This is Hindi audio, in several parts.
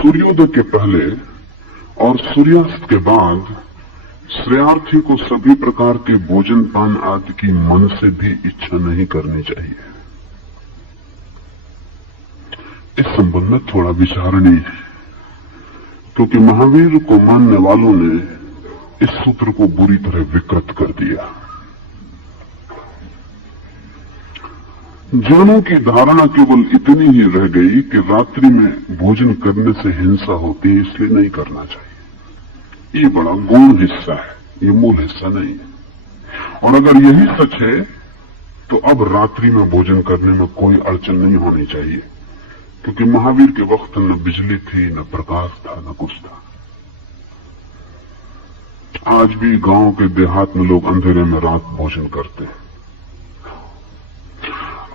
सूर्योदय के पहले और सूर्यास्त के बाद श्रेयार्थी को सभी प्रकार के भोजन पान आदि की मन से भी इच्छा नहीं करनी चाहिए। इस संबंध में थोड़ा विचारणीय है, क्योंकि महावीर को मानने वालों ने इस सूत्र को बुरी तरह विकृत कर दिया। जनों की धारणा केवल इतनी ही रह गई कि रात्रि में भोजन करने से हिंसा होती है, इसलिए नहीं करना चाहिए। ये बड़ा गौण हिस्सा है, ये मूल हिस्सा नहीं है। और अगर यही सच है तो अब रात्रि में भोजन करने में कोई अड़चन नहीं होनी चाहिए, क्योंकि महावीर के वक्त न बिजली थी, न प्रकाश था, न कुछ था। आज भी गांव के देहात में लोग अंधेरे में रात भोजन करते हैं।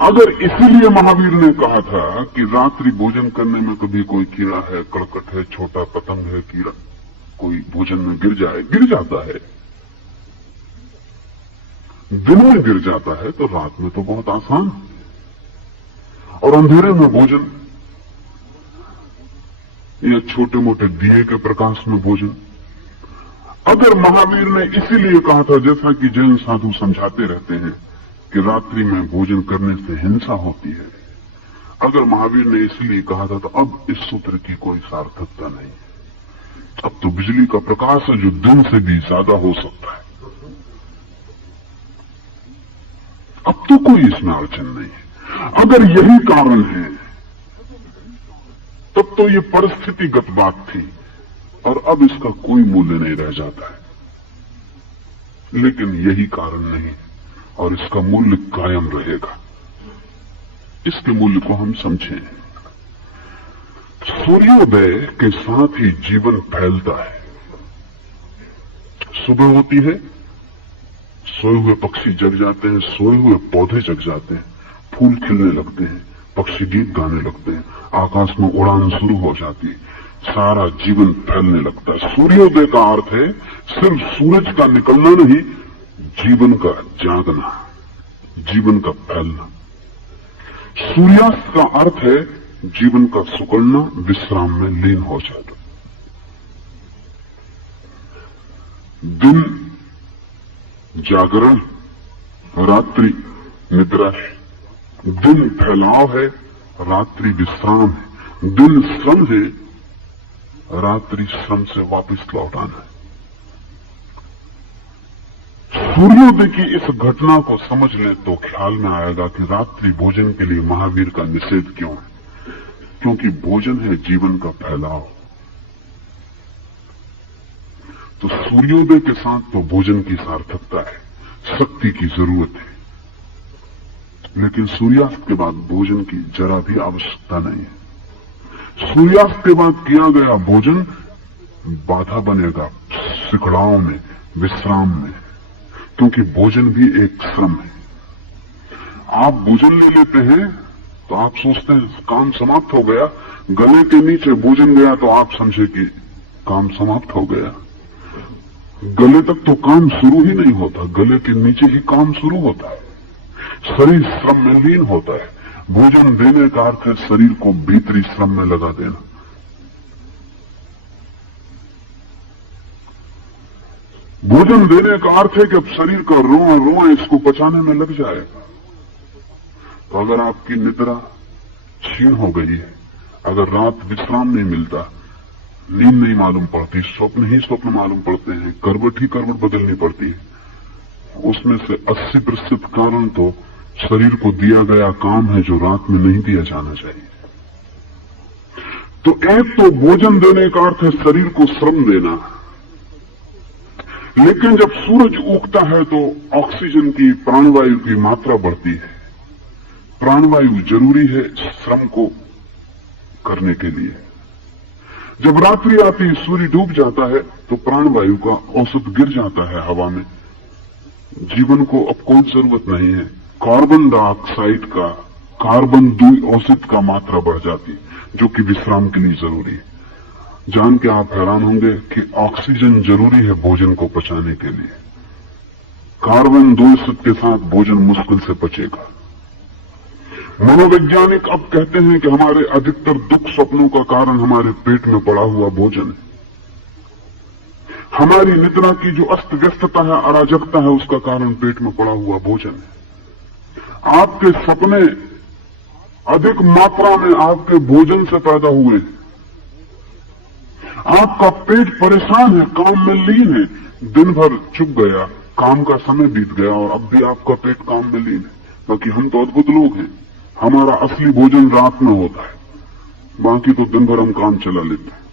अगर इसीलिए महावीर ने कहा था कि रात्रि भोजन करने में कभी कोई कीड़ा है, कड़कट है, छोटा पतंग है, कीड़ा कोई भोजन में गिर जाता है, दिन में गिर जाता है, तो रात में तो बहुत आसान। और अंधेरे में भोजन या छोटे मोटे दिए के प्रकाश में भोजन, अगर महावीर ने इसीलिए कहा था, जैसा कि जैन साधु समझाते रहते हैं कि रात्रि में भोजन करने से हिंसा होती है, अगर महावीर ने इसलिए कहा था, तो अब इस सूत्र की कोई सार्थकता नहीं है। अब तो बिजली का प्रकाश है जो दिन से भी ज्यादा हो सकता है, अब तो कोई इसमें अड़चन नहीं है। अगर यही कारण है तब तो ये परिस्थितिगत बात थी और अब इसका कोई मूल्य नहीं रह जाता है। लेकिन यही कारण नहीं और इसका मूल्य कायम रहेगा। इसके मूल्य को हम समझें। सूर्योदय के साथ ही जीवन फैलता है। सुबह होती है, सोए हुए पक्षी जग जाते हैं, सोए हुए पौधे जग जाते हैं, फूल खिलने लगते हैं, पक्षी गीत गाने लगते हैं, आकाश में उड़ान शुरू हो जाती है, सारा जीवन फैलने लगता है। सूर्योदय का अर्थ है सिर्फ सूरज का निकलना नहीं, जीवन का जागना, जीवन का फैलना। सूर्यास्त का अर्थ है जीवन का सुकड़ना, विश्राम में लीन हो जाना। दिन जागरण, रात्रि निद्रा है। दिन फैलाव है, रात्रि विश्राम है। दिन श्रम है, रात्रि श्रम से वापस लौट आना है। सूर्योदय की इस घटना को समझ लें तो ख्याल में आएगा कि रात्रि भोजन के लिए महावीर का निषेध क्यों है। क्योंकि भोजन है जीवन का फैलाव। तो सूर्योदय के साथ तो भोजन की सार्थकता है, शक्ति की जरूरत है, लेकिन सूर्यास्त के बाद भोजन की जरा भी आवश्यकता नहीं है। सूर्यास्त के बाद किया गया भोजन बाधा बनेगा सिकड़ाओं में, विश्राम में, क्योंकि भोजन भी एक श्रम है। आप भोजन ले लेते हैं तो आप सोचते हैं काम समाप्त हो गया, गले के नीचे भोजन गया तो आप समझे कि काम समाप्त हो गया। गले तक तो काम शुरू ही नहीं होता, गले के नीचे ही काम शुरू होता है। शरीर श्रम में लीन होता है। भोजन देने का अर्थ है शरीर को भीतरी श्रम में लगा देना। भोजन देने का अर्थ है कि अब शरीर का रोआ रोआ इसको पचाने में लग जाएगा। तो अगर आपकी निद्रा क्षीण हो गई है, अगर रात विश्राम नहीं मिलता, नींद नहीं मालूम पड़ती, स्वप्न ही स्वप्न मालूम पड़ते हैं, करवट ही करवट बदलनी पड़ती है, उसमें से 80% कारण तो शरीर को दिया गया काम है जो रात में नहीं दिया जाना चाहिए। तो एक तो भोजन देने का अर्थ है शरीर को श्रम देना, लेकिन जब सूरज उगता है तो ऑक्सीजन की, प्राणवायु की मात्रा बढ़ती है। प्राणवायु जरूरी है श्रम को करने के लिए। जब रात्रि आती, सूर्य डूब जाता है तो प्राणवायु का औसत गिर जाता है हवा में। जीवन को अब कोई जरूरत नहीं है। कार्बन डाइऑक्साइड का, कार्बन द्विऔषित का मात्रा बढ़ जाती, जो कि विश्राम के लिए जरूरी है। जान के आप हैरान होंगे कि ऑक्सीजन जरूरी है भोजन को पचाने के लिए। कार्बन द्विऔषित के साथ भोजन मुश्किल से पचेगा। मनोवैज्ञानिक अब कहते हैं कि हमारे अधिकतर दुख स्वप्नों का कारण हमारे पेट में पड़ा हुआ भोजन है। हमारी निद्रा की जो अस्त व्यस्तता है, अराजकता है, उसका कारण पेट में पड़ा हुआ भोजन है। आपके सपने अधिक मात्रा में आपके भोजन से पैदा हुए। आपका पेट परेशान है, काम में लीन है, दिन भर चुप गया, काम का समय बीत गया और अब भी आपका पेट काम में लीन है। बाकी हम तो अद्भुत लोग हैं, हमारा असली भोजन रात में होता है, बाकी तो दिन भर हम काम चला लेते हैं।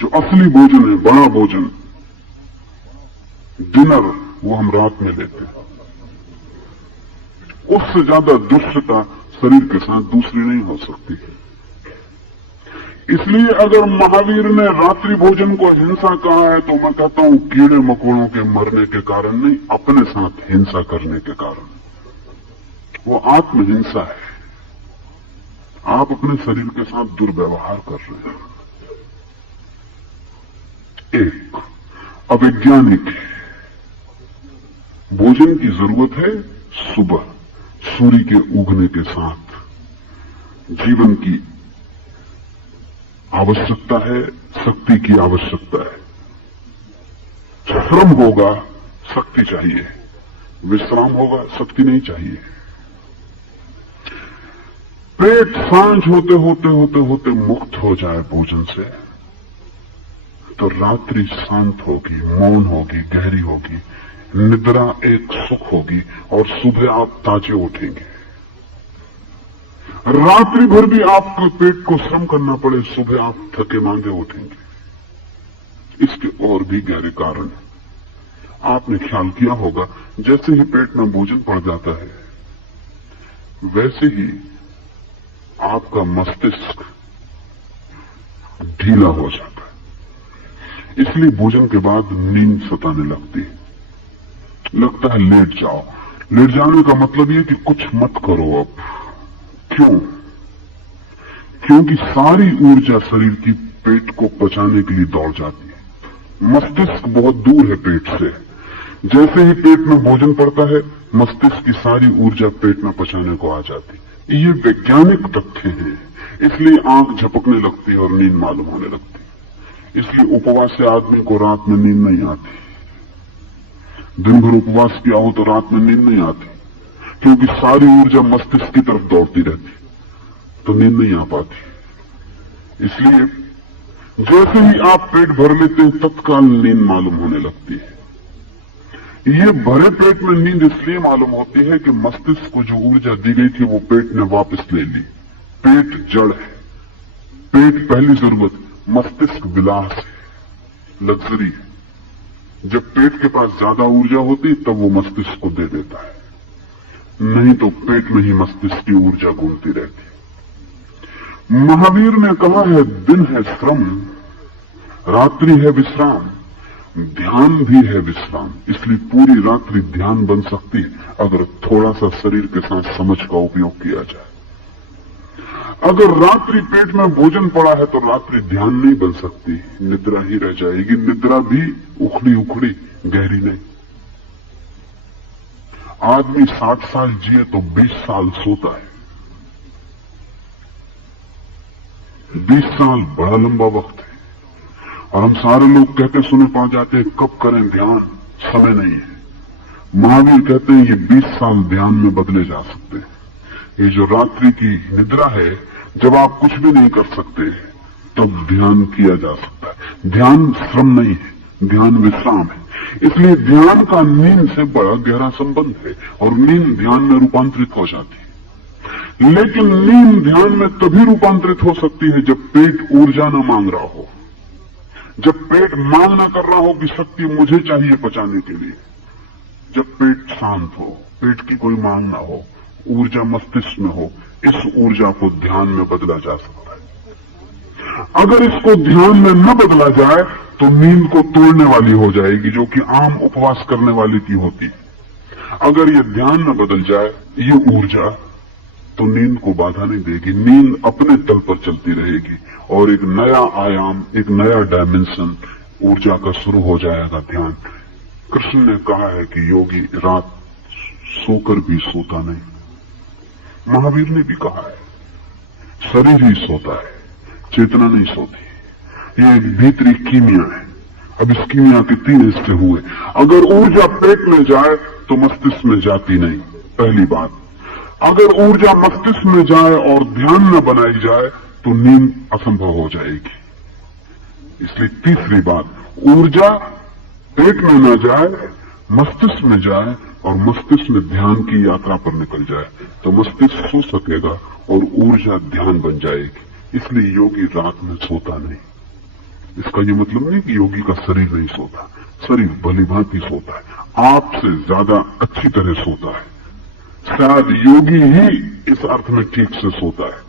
जो असली भोजन है, बड़ा भोजन, डिनर, वो हम रात में लेते हैं। उससे ज्यादा दुष्टता शरीर के साथ दूसरी नहीं हो सकती। इसलिए अगर महावीर ने रात्रि भोजन को हिंसा कहा है तो मैं कहता हूं कीड़े मकोड़ों के मरने के कारण नहीं, अपने साथ हिंसा करने के कारण। वो आत्महिंसा है। आप अपने शरीर के साथ दुर्व्यवहार कर रहे हैं। एक अवैज्ञानिक भोजन की जरूरत है सुबह, सूर्य के उगने के साथ। जीवन की आवश्यकता है, शक्ति की आवश्यकता है। श्रम होगा, शक्ति चाहिए, विश्राम होगा, शक्ति नहीं चाहिए। पेट सांझ होते होते होते होते मुक्त हो जाए भोजन से तो रात्रि शांत होगी, मौन होगी, गहरी होगी, निद्रा एक सुख होगी और सुबह आप ताजे उठेंगे। रात्रि भर भी आपको पेट को श्रम करना पड़े, सुबह आप थके मांदे उठेंगे। इसके और भी गहरे कारण हैं। आपने ख्याल किया होगा, जैसे ही पेट में भोजन पड़ जाता है वैसे ही आपका मस्तिष्क ढीला हो जाता है। इसलिए भोजन के बाद नींद सताने लगती है। लगता है लेट जाओ। लेट जाने का मतलब यह कि कुछ मत करो अब। क्यों? क्योंकि सारी ऊर्जा शरीर की पेट को पचाने के लिए दौड़ जाती है। मस्तिष्क बहुत दूर है पेट से। जैसे ही पेट में भोजन पड़ता है, मस्तिष्क की सारी ऊर्जा पेट में पचाने को आ जाती है। ये वैज्ञानिक तथ्य है। इसलिए आंख झपकने लगती है और नींद मालूम होने लगती है। इसलिए उपवास से आदमी को रात में नींद नहीं आती। दिन भर उपवास किया हो तो रात में नींद नहीं आती, क्योंकि सारी ऊर्जा मस्तिष्क की तरफ दौड़ती रहती, तो नींद नहीं आ पाती। इसलिए जैसे ही आप पेट भर लेते हैं तत्काल नींद मालूम होने लगती है। ये भरे पेट में नींद इसलिए मालूम होती है कि मस्तिष्क को जो ऊर्जा दी गई थी वो पेट ने वापस ले ली। पेट जड़ है, पेट पहली जरूरत, मस्तिष्क विलास है, लग्जरी है। जब पेट के पास ज्यादा ऊर्जा होती तब वो मस्तिष्क को दे देता है, नहीं तो पेट में ही मस्तिष्क की ऊर्जा घूमती रहती है। महावीर ने कहा है, दिन है श्रम, रात्रि है विश्राम, ध्यान भी है विश्राम। इसलिए पूरी रात्रि ध्यान बन सकती है अगर थोड़ा सा शरीर के साथ समझ का उपयोग किया जाए। अगर रात्रि पेट में भोजन पड़ा है तो रात्रि ध्यान नहीं बन सकती, निद्रा ही रह जाएगी। निद्रा भी उखड़ी उखड़ी, गहरी नहीं। आदमी 60 साल जिए तो 20 साल सोता है। 20 साल बड़ा लंबा वक्त है। और हम सारे लोग कहते सुने पा जाते हैं कब करें ध्यान, समय नहीं है। महावीर कहते हैं ये 20 साल ध्यान में बदले जा सकते हैं। ये जो रात्रि की निद्रा है, जब आप कुछ भी नहीं कर सकते तब ध्यान किया जा सकता है। ध्यान श्रम नहीं है, ध्यान विश्राम है। इसलिए ध्यान का नींद से बड़ा गहरा संबंध है और नींद ध्यान में रूपांतरित हो जाती है। लेकिन नींद ध्यान में तभी रूपांतरित हो सकती है जब पेट ऊर्जा न मांग रहा हो, जब पेट मांग न कर रहा हो कि शक्ति मुझे चाहिए पचाने के लिए, जब पेट शांत हो, पेट की कोई मांग ना हो, ऊर्जा मस्तिष्क में हो। इस ऊर्जा को ध्यान में बदला जा सकता है। अगर इसको ध्यान में न बदला जाए तो नींद को तोड़ने वाली हो जाएगी, जो कि आम उपवास करने वाले की होती है। अगर ये ध्यान न बदल जाए ये ऊर्जा, तो नींद को बाधा नहीं देगी। नींद अपने तल पर चलती रहेगी और एक नया आयाम, एक नया डायमेंशन ऊर्जा का शुरू हो जाएगा ध्यान। कृष्ण ने कहा है कि योगी रात सोकर भी सोता नहीं। महावीर ने भी कहा है, शरीर ही सोता है, चेतना नहीं सोती। ये एक भीतरी कीमिया है। अब इस कीमिया के 3 हिस्से हुए। अगर ऊर्जा पेट में जाए तो मस्तिष्क में जाती नहीं, पहली बात। अगर ऊर्जा मस्तिष्क में जाए और ध्यान न बनाई जाए तो नींद असंभव हो जाएगी। इसलिए तीसरी बात, ऊर्जा पेट में न जाए, मस्तिष्क में जाए और मस्तिष्क में ध्यान की यात्रा पर निकल जाए तो मस्तिष्क सो सकेगा और ऊर्जा ध्यान बन जाएगी। इसलिए योगी रात में सोता नहीं। इसका ये मतलब नहीं कि योगी का शरीर नहीं सोता, शरीर भलीभांति सोता है, आपसे ज्यादा अच्छी तरह सोता है। शायद योगी ही इस अर्थ में ठीक से सोता है,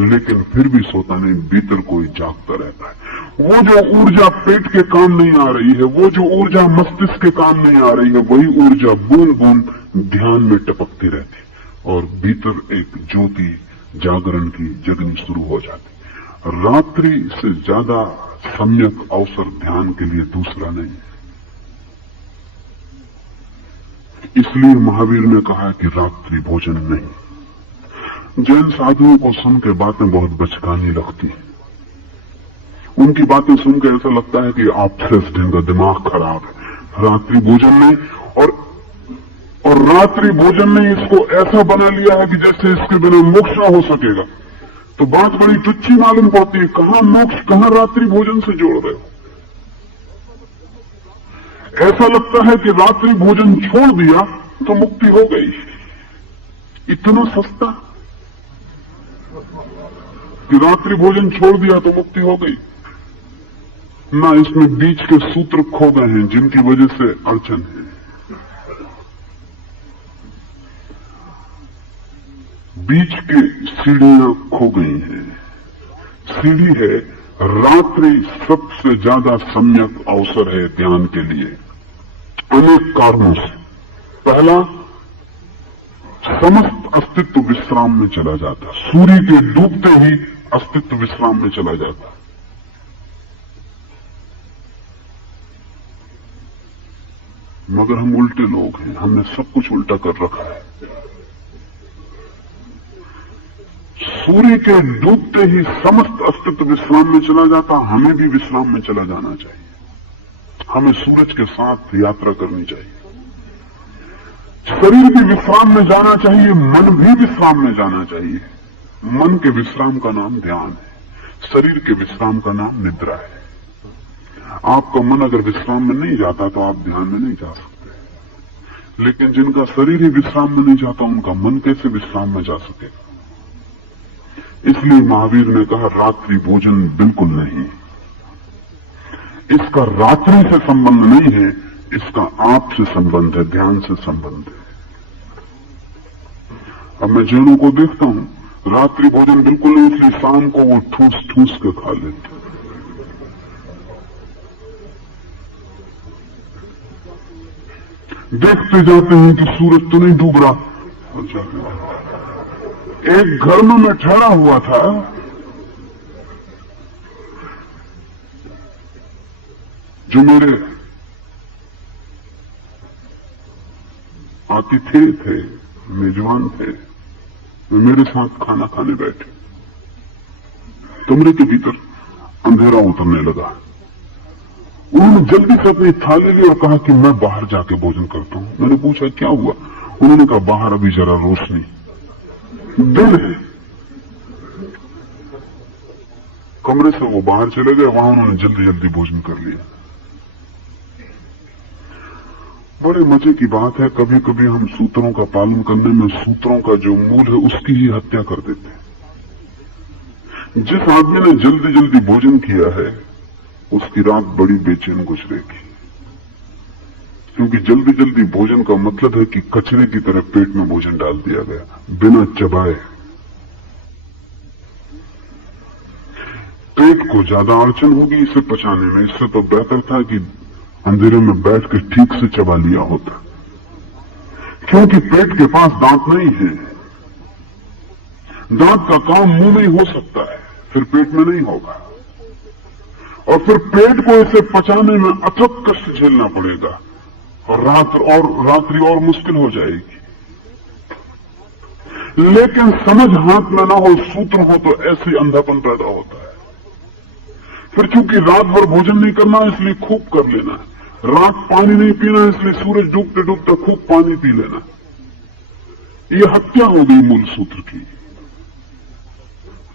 लेकिन फिर भी सोता नहीं, भीतर कोई जागता रहता है। वो जो ऊर्जा पेट के काम नहीं आ रही है, वो जो ऊर्जा मस्तिष्क के काम नहीं आ रही है, वही ऊर्जा बूंद बूंद ध्यान में टपकती रहती और भीतर एक ज्योति जागरण की जगनी शुरू हो जाती। रात्रि से ज्यादा सम्यक अवसर ध्यान के लिए दूसरा नहीं है। इसलिए महावीर ने कहा कि रात्रि भोजन नहीं। जैन साधुओं को सुन के बातें बहुत बचकानी लगती हैं। उनकी बातें सुनकर ऐसा लगता है कि आप जिनका दिमाग खराब है। रात्रि भोजन नहीं और रात्रि भोजन ने इसको ऐसा बना लिया है कि जैसे इसके बिना मोक्ष ना हो सकेगा। तो बात बड़ी तुच्छी मालूम पड़ती है। कहां मोक्ष, कहां रात्रि भोजन से जोड़ रहे हो। ऐसा लगता है कि रात्रि भोजन छोड़ दिया तो मुक्ति हो गई। इतना सस्ता कि रात्रि भोजन छोड़ दिया तो मुक्ति हो गई ना। इसमें बीच के सूत्र खो गए हैं जिनकी वजह से अड़चन है। बीच की सीढ़ियां खो गई हैं। सीढ़ी है, रात्रि सबसे ज्यादा सम्यक अवसर है ध्यान के लिए, अनेक कारणों से। पहला, समस्त अस्तित्व विश्राम में चला जाता। सूर्य के डूबते ही अस्तित्व विश्राम में चला जाता। मगर हम उल्टे लोग हैं, हमने सब कुछ उल्टा कर रखा है। सूर्य के डूबते ही समस्त अस्तित्व विश्राम में चला जाता। हमें भी विश्राम में चला जाना चाहिए। हमें सूरज के साथ यात्रा करनी चाहिए। शरीर भी विश्राम में जाना चाहिए, मन भी विश्राम में जाना चाहिए। मन के विश्राम का नाम ध्यान है, शरीर के विश्राम का नाम निद्रा है। आपका मन अगर विश्राम में नहीं जाता तो आप ध्यान में नहीं जा सकते। लेकिन जिनका शरीर ही विश्राम में नहीं जाता, उनका मन कैसे विश्राम में जा सकेगा। इसलिए महावीर ने कहा रात्रि भोजन बिल्कुल नहीं। इसका रात्रि से संबंध नहीं है, इसका आप से संबंध है, ध्यान से संबंध है। अब मैं जैनों को देखता हूं, रात्रि भोजन बिल्कुल नहीं, इसलिए शाम को वो ठूस ठूस के खा लेते। देखते जाते हैं कि सूरज तो नहीं डूब रहा। एक घर में मैं ठहरा हुआ था, जो मेरे आतिथ्य थे, मेजबान थे, मेरे साथ खाना खाने बैठे। कमरे के भीतर अंधेरा उतरने लगा। उन्होंने जल्दी से अपनी थाली ली और कहा कि मैं बाहर जाके भोजन करता हूं। मैंने पूछा क्या हुआ? उन्होंने कहा बाहर अभी जरा रोशनी, दिन है। कमरे से वो बाहर चले गए। वहां उन्होंने जल्दी जल्दी भोजन कर लिया। बड़े मजे की बात है, कभी कभी हम सूत्रों का पालन करने में सूत्रों का जो मूल है उसकी ही हत्या कर देते हैं। जिस आदमी ने जल्दी जल्दी भोजन किया है उसकी रात बड़ी बेचैन गुजरेगी, क्योंकि जल्दी जल्दी भोजन का मतलब है कि कचरे की तरह पेट में भोजन डाल दिया गया बिना चबाए। पेट को ज्यादा अड़चन होगी इसे पचाने में। इससे तो बेहतर था कि अंधेरे में बैठ के ठीक से चबा लिया होता, क्योंकि पेट के पास दांत नहीं है। दांत का काम मुंह में ही हो सकता है, फिर पेट में नहीं होगा। और फिर पेट को इसे पचाने में अथक कष्ट झेलना पड़ेगा और रात्रि और मुश्किल हो जाएगी। लेकिन समझ हाथ में ना हो, सूत्र हो, तो ऐसे अंधापन पैदा होता है। फिर चूंकि रात भर भोजन नहीं करना है इसलिए खूब कर लेना है, रात पानी नहीं पीना है इसलिए सूरज डूबते डूबते खूब पानी पी लेना। ये हत्या हो गई मूल सूत्र की।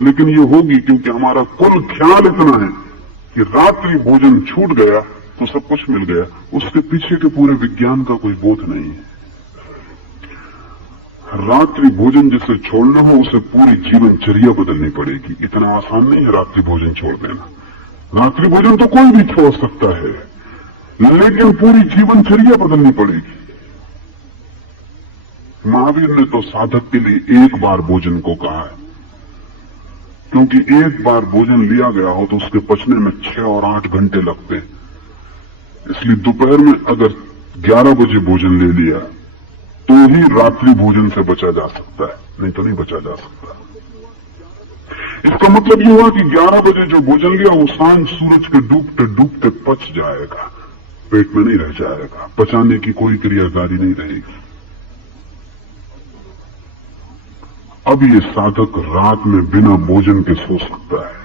लेकिन ये होगी क्योंकि हमारा कुल ख्याल इतना है कि रात्रि भोजन छूट गया तो सब कुछ मिल गया। उसके पीछे के पूरे विज्ञान का कोई बोध नहीं है। रात्रि भोजन जिसे छोड़ना हो उसे पूरी जीवनचर्या बदलनी पड़ेगी। इतना आसान नहीं है रात्रि भोजन छोड़ देना। रात्रि भोजन तो कोई भी छोड़ सकता है, लेकिन पूरी जीवनचर्या बदलनी पड़ेगी। महावीर ने तो साधक के लिए एक बार भोजन को कहा है, क्योंकि एक बार भोजन लिया गया हो तो उसके पचने में 6 और 8 घंटे लगते हैं। इसलिए दोपहर में अगर 11 बजे भोजन ले लिया तो ही रात्रि भोजन से बचा जा सकता है, नहीं तो नहीं बचा जा सकता। इसका मतलब यह हुआ कि 11 बजे जो भोजन लिया वो सांझ सूरज के डूबते डूबते पच जाएगा, पेट में नहीं रह जाएगा, पचाने की कोई क्रिया जारी नहीं रहेगी। अब ये साधक रात में बिना भोजन के सो सकता है।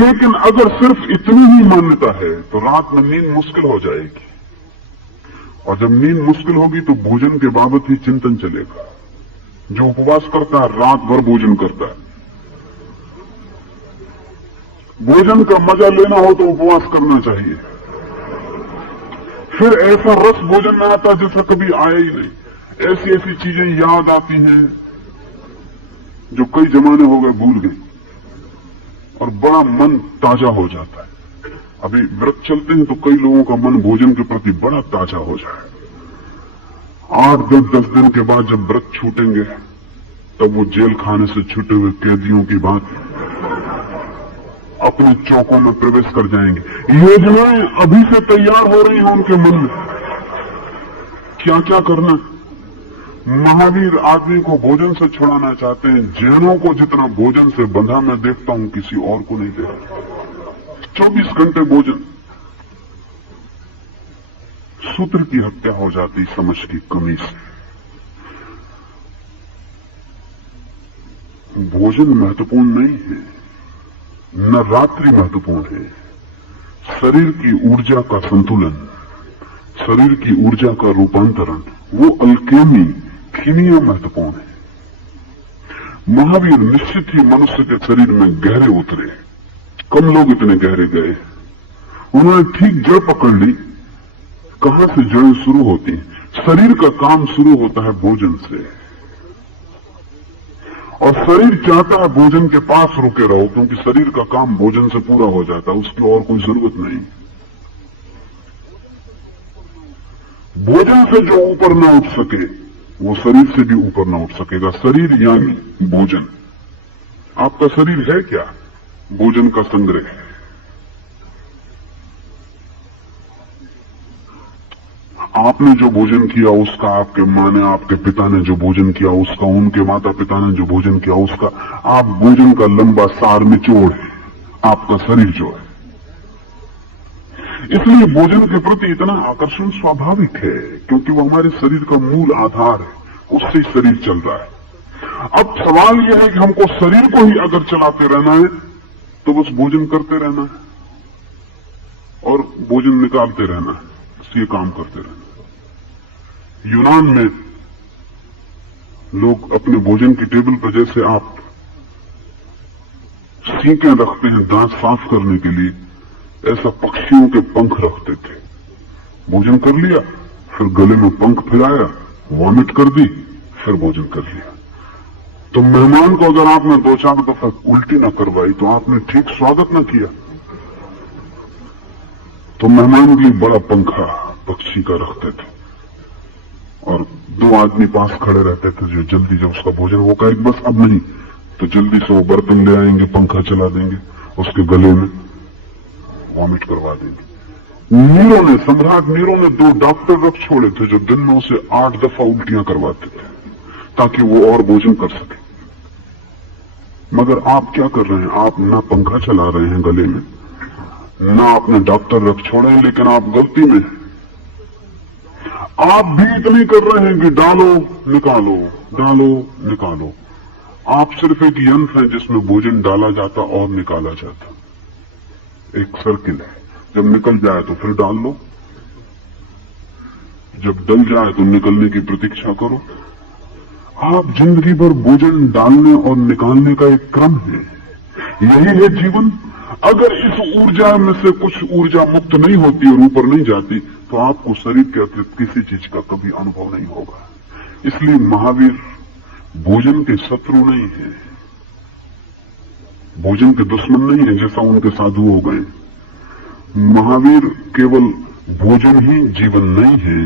लेकिन अगर सिर्फ इतनी ही मान्यता है तो रात में नींद मुश्किल हो जाएगी, और जब नींद मुश्किल होगी तो भोजन के बाबत ही चिंतन चलेगा। जो उपवास करता है रात भर भोजन करता है। भोजन का मजा लेना हो तो उपवास करना चाहिए। फिर ऐसा रस भोजन में आता जैसा कभी आया ही नहीं। ऐसी ऐसी चीजें याद आती हैं जो कई जमाने हो गए भूल गई, और बड़ा मन ताजा हो जाता है। अभी व्रत चलते हैं तो कई लोगों का मन भोजन के प्रति बड़ा ताजा हो जाए। 8-10 दिन के बाद जब व्रत छूटेंगे तब वो जेल खाने से छूटे हुए कैदियों की बात अपने चौकों में प्रवेश कर जाएंगे। योजनाएं अभी से तैयार हो रही हैं उनके मन में, क्या क्या करना। महावीर आदमी को भोजन से छुड़ाना चाहते हैं। जैनों को जितना भोजन से बंधा मैं देखता हूं किसी और को नहीं देखता। 24 घंटे भोजन। सूत्र की हत्या हो जाती समझ की कमी से। भोजन महत्वपूर्ण नहीं है, न रात्रि महत्वपूर्ण है। शरीर की ऊर्जा का संतुलन, शरीर की ऊर्जा का रूपांतरण, वो अल्केमी कीमिया महत्वपूर्ण है। महावीर निश्चित ही मनुष्य के शरीर में गहरे उतरे। कम लोग इतने गहरे गए। उन्होंने ठीक जड़ पकड़ ली। कहां से जड़ें शुरू होती हैं? शरीर का काम शुरू होता है भोजन से, और शरीर चाहता है भोजन के पास रुके रहो, क्योंकि शरीर का काम भोजन से पूरा हो जाता है, उसकी और कोई जरूरत नहीं। भोजन से जो ऊपर ना उठ सके वो शरीर से भी ऊपर ना उठ सकेगा। शरीर यानी भोजन। आपका शरीर है क्या? भोजन का संग्रह है। आपने जो भोजन किया उसका आपके मां ने, आपके पिता ने जो भोजन किया उसका, उनके माता पिता ने जो भोजन किया उसका, आप भोजन का लंबा सार निचोड़ है आपका शरीर जो है। इसलिए भोजन के प्रति इतना आकर्षण स्वाभाविक है, क्योंकि वो हमारे शरीर का मूल आधार है, उससे शरीर चल रहा है। अब सवाल यह है कि हमको शरीर को ही अगर चलाते रहना है तो बस भोजन करते रहना है और भोजन निकालते रहना है, ये काम करते रहना। यूनान में लोग अपने भोजन की टेबल पर जैसे आप सीकें रखते हैं दांत साफ करने के लिए, ऐसा पक्षियों के पंख रखते थे। भोजन कर लिया, फिर गले में पंख फैलाया, वॉमिट कर दी, फिर भोजन कर लिया। तो मेहमान को अगर आपने 2-4 दफा उल्टी न करवाई तो आपने ठीक स्वागत न किया। तो मेहमान के लिए बड़ा पंखा पक्षी का रखते थे, और 2 आदमी पास खड़े रहते थे जो जल्दी जब उसका भोजन वो कहे बस अब नहीं, तो जल्दी से वो बर्तन ले आएंगे, पंखा चला देंगे, उसके गले में वॉमिट करवा देंगे। नीरो ने, सम्राट नीरो ने 2 डॉक्टर रख छोड़े थे जो दिन में उसे 8 दफा उल्टियां करवाते थे ताकि वो और भोजन कर सके। मगर आप क्या कर रहे हैं? आप ना पंखा चला रहे हैं गले में, ना आपने डॉक्टर रख छोड़े हैं, लेकिन आप गलती में आप भी इतने कर रहे हैं कि डालो निकालो, डालो निकालो। आप सिर्फ एक यंत्र है जिसमें भोजन डाला जाता और निकाला जाता। एक सर्किल है, जब निकल जाए तो फिर डाल लो, जब डल जाए तो निकलने की प्रतीक्षा करो। आप जिंदगी भर भोजन डालने और निकालने का एक क्रम है, यही है जीवन। अगर इस ऊर्जा में से कुछ ऊर्जा मुक्त नहीं होती और ऊपर नहीं जाती तो आपको शरीर के अतिरिक्त किसी चीज का कभी अनुभव नहीं होगा। इसलिए महावीर भोजन के शत्रु नहीं है, भोजन के दुश्मन नहीं है जैसा उनके साधु हो गए। महावीर केवल भोजन ही जीवन नहीं है,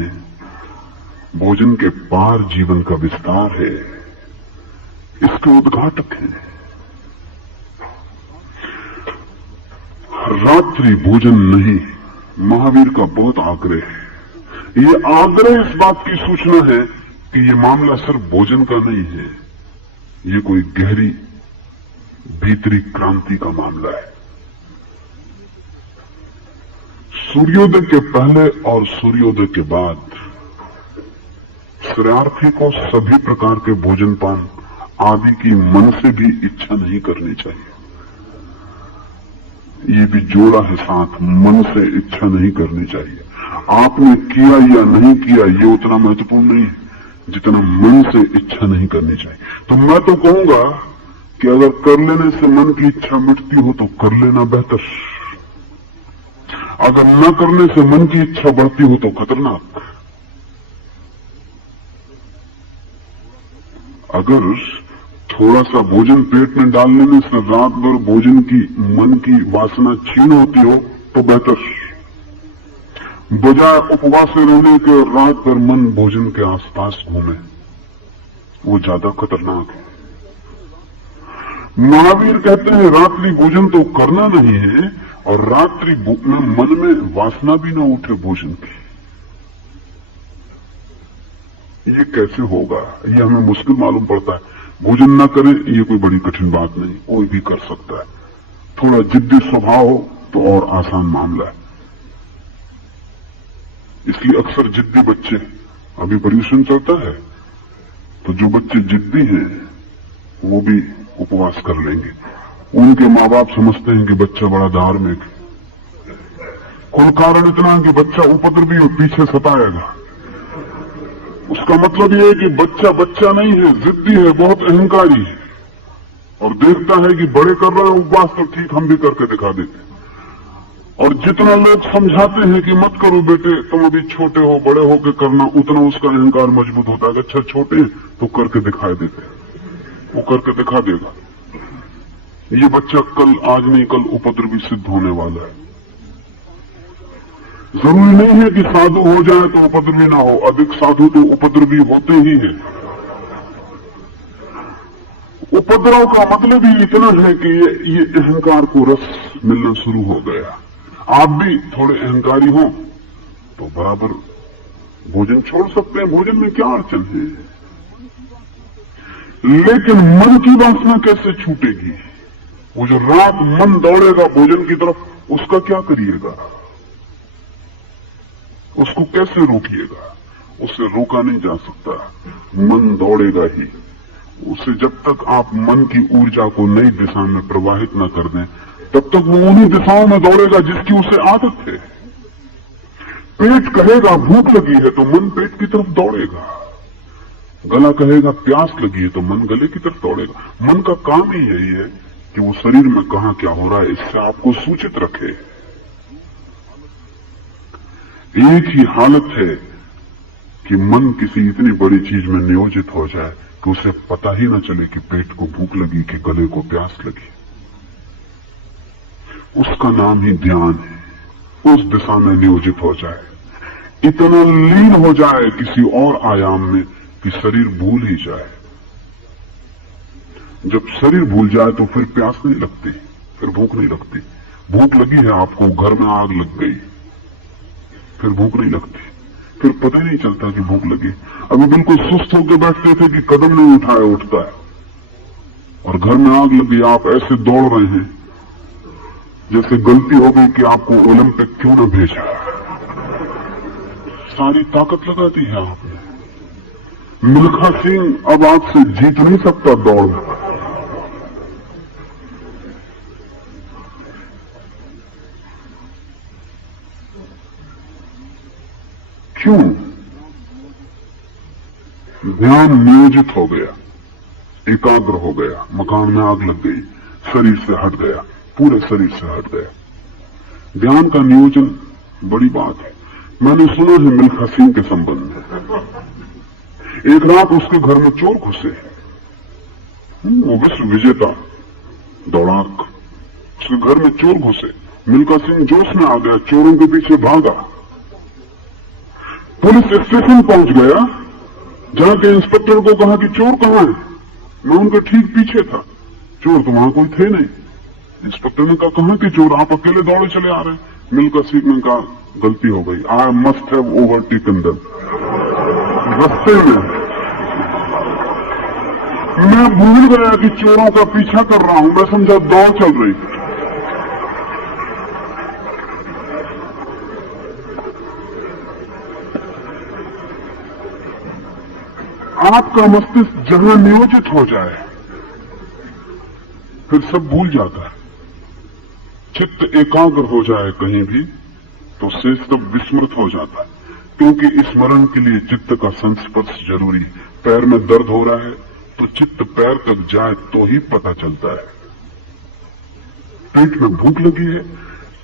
भोजन के पार जीवन का विस्तार है, इसके उद्घाटक हैं। रात्रि भोजन नहीं, महावीर का बहुत आग्रह है। ये आग्रह इस बात की सूचना है कि ये मामला सिर्फ भोजन का नहीं है, ये कोई गहरी भीतरी क्रांति का मामला है। सूर्योदय के पहले और सूर्योदय के बाद शरणार्थी को सभी प्रकार के भोजन पान आदि की मन से भी इच्छा नहीं करनी चाहिए। ये भी जोड़ा है साथ, मन से इच्छा नहीं करनी चाहिए। आपने किया या नहीं किया ये उतना महत्वपूर्ण नहीं है जितना मन से इच्छा नहीं करनी चाहिए। तो मैं तो कहूंगा कि अगर कर लेने से मन की इच्छा मिटती हो तो कर लेना बेहतर, अगर न करने से मन की इच्छा बढ़ती हो तो खतरनाक। अगर थोड़ा सा भोजन पेट में डाल लेने से रात भर भोजन की मन की वासना क्षीण होती हो तो बेहतर, बजाय उपवास में रहने के रात भर मन भोजन के आसपास घूमे, वो ज्यादा खतरनाक है। महावीर कहते हैं रात्रि भोजन तो करना नहीं है और रात्रि में मन में वासना भी ना उठे भोजन की। ये कैसे होगा, ये हमें मुश्किल मालूम पड़ता है। भोजन ना करें ये कोई बड़ी कठिन बात नहीं, कोई भी कर सकता है। थोड़ा जिद्दी स्वभाव हो तो और आसान मामला है। इसलिए अक्सर जिद्दी बच्चे, अभी पर्यूषण चलता है तो जो बच्चे जिद्दी हैं वो भी उपवास कर लेंगे। उनके माँ बाप समझते हैं कि बच्चा बड़ा धार्मिक है, कुल कारण इतना है कि बच्चा उपद्रवी और पीछे सताएगा। उसका मतलब यह है कि बच्चा बच्चा नहीं है, जिद्दी है, बहुत अहंकारी है और देखता है कि बड़े कर रहे हैं उपवास तो ठीक हम भी करके दिखा देते। और जितना लोग समझाते हैं कि मत करो बेटे, तुम अभी छोटे हो, बड़े होकर करना, उतना उसका अहंकार मजबूत होता है। अच्छा छोटे हैं तो करके दिखाई देते, वो करके दिखा देगा। ये बच्चा कल, आज नहीं कल उपद्रवी सिद्ध होने वाला है। जरूरी नहीं है कि साधु हो जाए तो उपद्रवी ना हो, अधिक साधु तो उपद्रवी होते ही हैं। उपद्रव का मतलब ही इतना है कि ये अहंकार को रस मिलना शुरू हो गया। आप भी थोड़े अहंकारी हो तो बराबर भोजन छोड़ सकते हैं, भोजन में क्या अड़चन है। लेकिन मन की वासना कैसे छूटेगी? वो जो रात मन दौड़ेगा भोजन की तरफ, उसका क्या करिएगा? उसको कैसे रोकिएगा? उसे रोका नहीं जा सकता, मन दौड़ेगा ही। उसे जब तक आप मन की ऊर्जा को नई दिशा में प्रवाहित न कर दें तब तक वो उन्हीं दिशाओं में दौड़ेगा जिसकी उसे आदत है। पेट कहेगा भूख लगी है तो मन पेट की तरफ दौड़ेगा, गला कहेगा प्यास लगी है तो मन गले की तरफ दौड़ेगा। मन का काम ही यही है कि वो शरीर में कहां क्या हो रहा है इससे आपको सूचित रखे। एक ही हालत है कि मन किसी इतनी बड़ी चीज में नियोजित हो जाए कि उसे पता ही न चले कि पेट को भूख लगी कि गले को प्यास लगी। उसका नाम ही ध्यान है। उस दिशा में नियोजित हो जाए, इतना लीन हो जाए किसी और आयाम में कि शरीर भूल ही जाए। जब शरीर भूल जाए तो फिर प्यास नहीं लगती, फिर भूख नहीं लगती। भूख लगी है आपको, घर में आग लग गई, फिर भूख नहीं लगती, फिर पता ही नहीं चलता कि भूख लगी। अभी बिल्कुल सुस्त होकर बैठते थे कि कदम नहीं उठाया उठता है और घर में आग लगी, आप ऐसे दौड़ रहे हैं जैसे गलती हो गई कि आपको ओलंपिक क्यों न भेजा। सारी ताकत लगा दी है आपने। मिल्खा सिंह अब आपसे जीत नहीं सकता दौड़ में। क्यों? ध्यान नियोजित हो गया, एकाग्र हो गया, मकान में आग लग गई, शरीर से हट गया, पूरे शरीर से हट गया। ध्यान का नियोजन बड़ी बात है। मैंने सुना है मिल्खा सिंह के संबंध में, एक रात उसके घर में चोर घुसे। वो विश्व विजेता दौड़ाक, उसके घर में चोर घुसे। मिल्खा सिंह जोश में आ गया, चोरों के पीछे भागा, पुलिस स्टेशन पहुंच गया, जाके इंस्पेक्टर को कहा कि चोर कहां है। मैं उनके ठीक पीछे था, चोर तो वहां कोई थे नहीं। इंस्पेक्टर ने कहा कि चोर आप अकेले दौड़े चले आ रहे हैं। मिल्खा सिंह ने कहा गलती हो गई, I must have overtaken them. रास्ते में मैं भूल गया कि चोरों का पीछा कर रहा हूं, मैं समझा दौड़ चल रही। आपका मस्तिष्क जहां नियोजित हो जाए फिर सब भूल जाता है। चित्त एकाग्र हो जाए कहीं भी तो शेष सब विस्मृत हो जाता है, क्योंकि स्मरण के लिए चित्त का संस्पर्श जरूरी है। पैर में दर्द हो रहा है तो चित्त पैर तक जाए तो ही पता चलता है। पेट में भूख लगी है,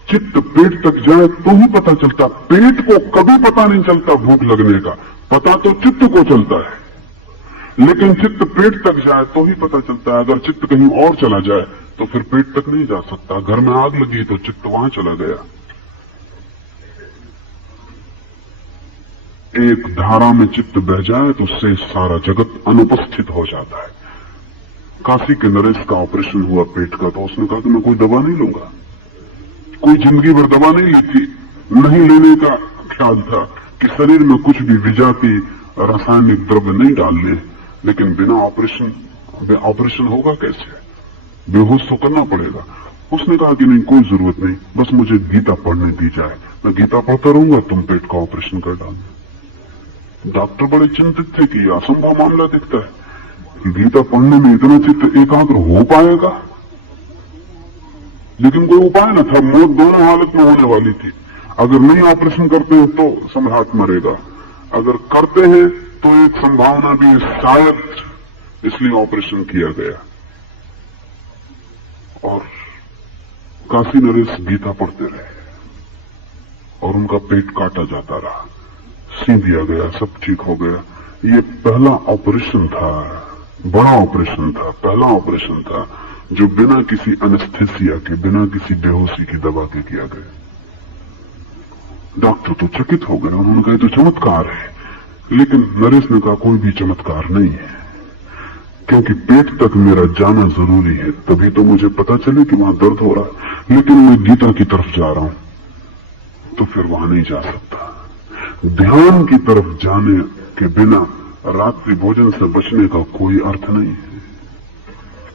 चित्त पेट तक जाए तो ही पता चलता। पेट को कभी पता नहीं चलता भूख लगने का, पता तो चित्त को चलता है, लेकिन चित्त पेट तक जाए तो ही पता चलता है। अगर चित्त कहीं और चला जाए तो फिर पेट तक नहीं जा सकता। घर में आग लगी तो चित्त वहां चला गया। एक धारा में चित्त बह जाए तो से सारा जगत अनुपस्थित हो जाता है। काशी के नरेश का ऑपरेशन हुआ पेट का, तो उसने कहा कि मैं कोई दवा नहीं लूंगा। कोई जिंदगी भर दवा नहीं ली थी, नहीं लेने का ख्याल था कि शरीर में कुछ भी विजाती रासायनिक द्रव्य नहीं डालने, लेकिन बिना ऑपरेशन होगा कैसे? बेहोश तो करना पड़ेगा। उसने कहा कि नहीं, कोई जरूरत नहीं, बस मुझे गीता पढ़ने दी जाए, मैं गीता पढ़ता रहूंगा, तुम पेट का ऑपरेशन कर डालना। डॉक्टर बड़े चिंतित थे कि असंभव मामला दिखता है कि गीता पढ़ने में इतना चित्त एकाग्र हो पाएगा, लेकिन कोई उपाय न था। मौत दोनों हालत में होने वाली थी। अगर नहीं ऑपरेशन करते हैं तो सम्राट मरेगा, अगर करते हैं तो एक संभावना भी शायद, इसलिए ऑपरेशन किया गया। और काशी नरेश गीता पढ़ते रहे और उनका पेट काटा जाता रहा, सी दिया गया, सब ठीक हो गया। ये पहला ऑपरेशन था, बड़ा ऑपरेशन था, पहला ऑपरेशन था जो बिना किसी एनेस्थेसिया के, बिना किसी बेहोशी की दवा के किया गया। डॉक्टर तो चकित हो गए, उन्होंने कहा तो चमत्कार है, लेकिन नरेश ने कहा कोई भी चमत्कार नहीं है, क्योंकि पेट तक मेरा जाना जरूरी है, तभी तो मुझे पता चले कि वहां दर्द हो रहा है। लेकिन मैं गीता की तरफ जा रहा हूं तो फिर वहां नहीं जा सकता। ध्यान की तरफ जाने के बिना रात्रि भोजन से बचने का कोई अर्थ नहीं है,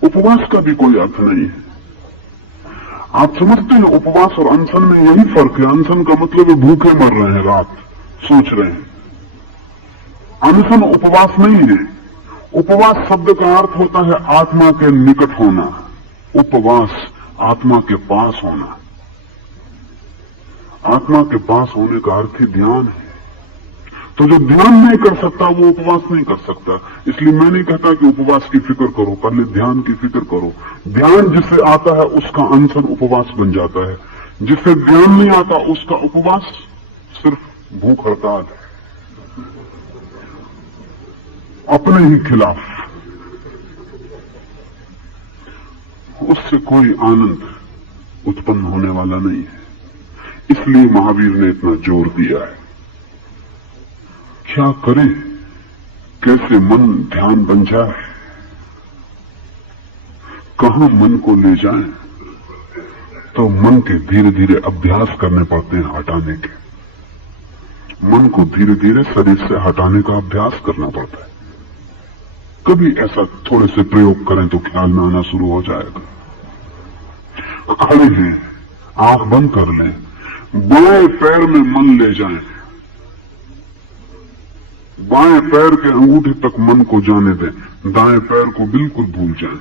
उपवास का भी कोई अर्थ नहीं है। आप समझते हैं उपवास और अनशन में यही फर्क है। अनशन का मतलब है भूखे मर रहे हैं, रात सोच रहे हैं। अनशन उपवास नहीं है। उपवास शब्द का अर्थ होता है आत्मा के निकट होना, उपवास आत्मा के पास होना। आत्मा के पास होने का अर्थ ही ध्यान है। तो जो ध्यान नहीं कर सकता वो उपवास नहीं कर सकता। इसलिए मैं नहीं कहता कि उपवास की फिक्र करो, पहले ध्यान की फिक्र करो। ध्यान जिसे आता है उसका अनशन उपवास बन जाता है, जिसे ध्यान नहीं आता उसका उपवास सिर्फ भूख हड़ताल है, अपने ही खिलाफ। उससे कोई आनंद उत्पन्न होने वाला नहीं है। इसलिए महावीर ने इतना जोर दिया है। क्या करें, कैसे मन ध्यान बन जाए, कहां मन को ले जाएं, तो मन के धीरे धीरे अभ्यास करने पड़ते हैं हटाने के। मन को धीरे धीरे शरीर से हटाने का अभ्यास करना पड़ता है। कभी ऐसा थोड़े से प्रयोग करें तो ख्याल में आना शुरू हो जाएगा। खड़े हैं, आंख बंद कर लें, बाएं पैर में मन ले जाएं, बाएं पैर के अंगूठे तक मन को जाने दें, दाएं पैर को बिल्कुल भूल जाएं।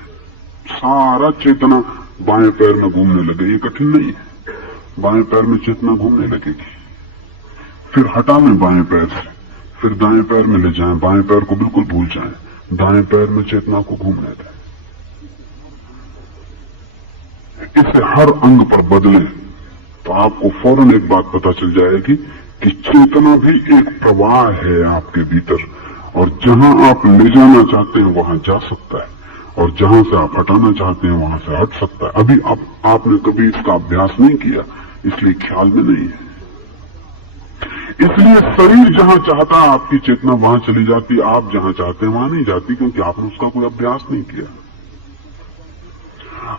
सारा चेतना बाएं पैर में घूमने लगे। ये कठिन नहीं है, बाएं पैर में चेतना घूमने लगेगी। फिर हटा लें बाएं पैर से, फिर दाएं पैर में ले जाएं, बाएं पैर को बिल्कुल भूल जाएं, दाएं पैर में चेतना को घूमने दें। इसे हर अंग पर बदलें तो आपको फौरन एक बात पता चल जाएगी कि चेतना भी एक प्रवाह है आपके भीतर, और जहां आप ले जाना चाहते हैं वहां जा सकता है, और जहां से आप हटाना चाहते हैं वहां से हट सकता है। अभी आपने कभी इसका अभ्यास नहीं किया, इसलिए ख्याल में नहीं है। इसलिए शरीर जहां चाहता है आपकी चेतना वहां चली जाती, आप जहां चाहते हैं वहां नहीं जाती, क्योंकि आपने उसका कोई अभ्यास नहीं किया।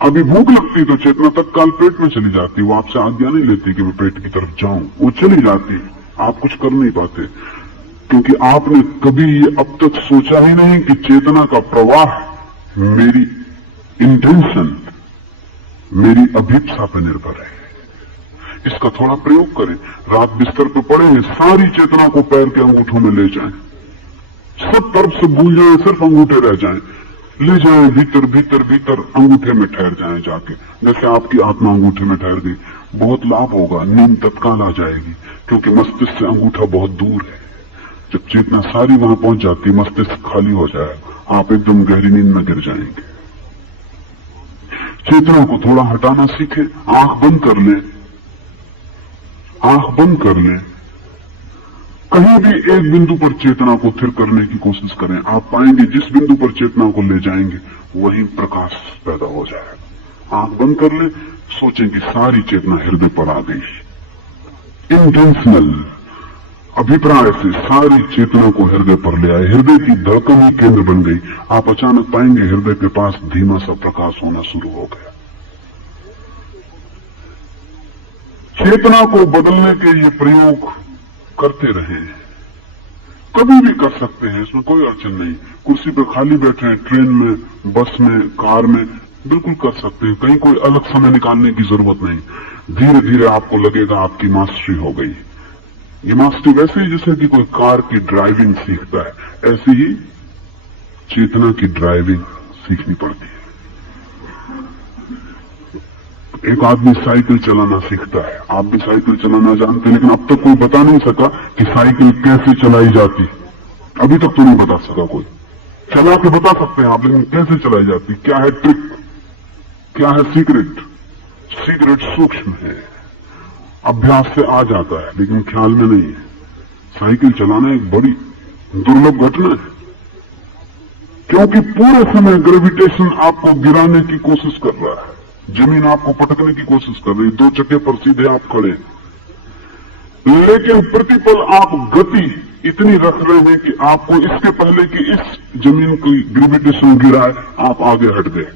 अभी भूख लगती तो चेतना तत्काल पेट में चली जाती, वो आपसे आज्ञा नहीं लेती कि मैं पेट की तरफ जाऊं, वो चली जाती, आप कुछ कर नहीं पाते, क्योंकि आपने कभी ये अब तक सोचा ही नहीं कि चेतना का प्रवाह मेरी इंटेंशन, मेरी अभिप्सा पर निर्भर है। इसका थोड़ा प्रयोग करें। रात बिस्तर पर पड़े हैं, सारी चेतना को पैर के अंगूठों में ले जाएं, सब तरफ से भूल जाएं, सिर्फ अंगूठे रह जाएं, ले जाएं भीतर भीतर भीतर, अंगूठे में ठहर जाएं जाके, जैसे आपकी आत्मा अंगूठे में ठहर गई। बहुत लाभ होगा, नींद तत्काल आ जाएगी, क्योंकि मस्तिष्क से अंगूठा बहुत दूर है। जब चेतना सारी वहां पहुंच जाती, मस्तिष्क खाली हो जाएगा, आप एकदम गहरी नींद में गिर जाएंगे। चेतना को थोड़ा हटाना सीखें। आंख बंद कर लें, आंख बंद कर लें, कहीं भी एक बिंदु पर चेतना को स्थिर करने की कोशिश करें। आप पाएंगे जिस बिंदु पर चेतना को ले जाएंगे वहीं प्रकाश पैदा हो जाएगा। आंख बंद कर लें, सोचें कि सारी चेतना हृदय पर आ गई। इंटेंशनल अभिप्राय से सारी चेतना को हृदय पर ले आए, हृदय की धड़कन ही केंद्र बन गई। आप अचानक पाएंगे हृदय के पास धीमा सा प्रकाश होना शुरू हो गया। चेतना को बदलने के ये प्रयोग करते रहे, कभी भी कर सकते हैं, इसमें कोई अड़चन नहीं। कुर्सी पर खाली बैठे हैं, ट्रेन में, बस में, कार में, बिल्कुल कर सकते हैं, कहीं कोई अलग समय निकालने की जरूरत नहीं। धीरे धीरे आपको लगेगा आपकी मास्टरी हो गई। ये मास्टरी वैसे ही जैसे कि कोई कार की ड्राइविंग सीखता है, ऐसी ही चेतना की ड्राइविंग सीखनी पड़ती है। एक आदमी साइकिल चलाना सीखता है, आप भी साइकिल चलाना जानते हैं, लेकिन अब तक कोई बता नहीं सका कि साइकिल कैसे चलाई जाती। अभी तक तो नहीं बता सका कोई। चला के बता सकते हैं आप, लेकिन कैसे चलाई जाती, क्या है ट्रिक, क्या है सीक्रेट। सीक्रेट सूक्ष्म है, अभ्यास से आ जाता है, लेकिन ख्याल में नहीं है। साइकिल चलाना एक बड़ी दुर्लभ घटना है, क्योंकि पूरे समय ग्रेविटेशन आपको गिराने की कोशिश कर रहा है, जमीन आपको पटकने की कोशिश कर रही है, दो चक्के पर सीधे आप खड़े, लेकिन प्रतिपल आप गति इतनी रख रहे हैं कि आपको इसके पहले कि इस जमीन की ग्रेविटेशन गिराए आप आगे हट गए,